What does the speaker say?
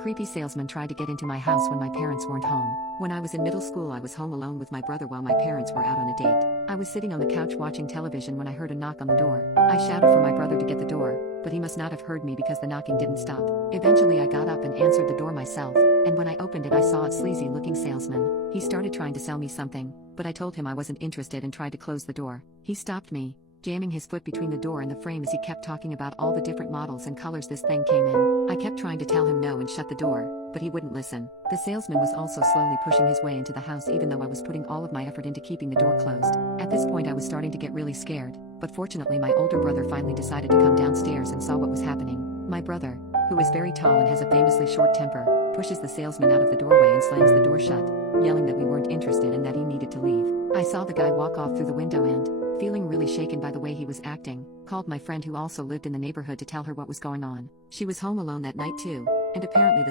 creepy salesman tried to get into my house when my parents weren't home. When I was in middle school, I was home alone with my brother while my parents were out on a date. I was sitting on the couch watching television when I heard a knock on the door. I shouted for my brother to get the door, but he must not have heard me because the knocking didn't stop. Eventually I got up and answered the door myself, and when I opened it I saw a sleazy-looking salesman. He started trying to sell me something, but I told him I wasn't interested and tried to close the door. He stopped me, jamming his foot between the door and the frame as he kept talking about all the different models and colors this thing came in. I kept trying to tell him no and shut the door, but he wouldn't listen. The salesman was also slowly pushing his way into the house even though I was putting all of my effort into keeping the door closed. At this point I was starting to get really scared, but fortunately my older brother finally decided to come downstairs and saw what was happening. My brother, who is very tall and has a famously short temper, pushes the salesman out of the doorway and slams the door shut, yelling that we weren't interested and that he needed to leave. I saw the guy walk off through the window and, feeling really shaken by the way he was acting, called my friend who also lived in the neighborhood to tell her what was going on. She was home alone that night too, and apparently the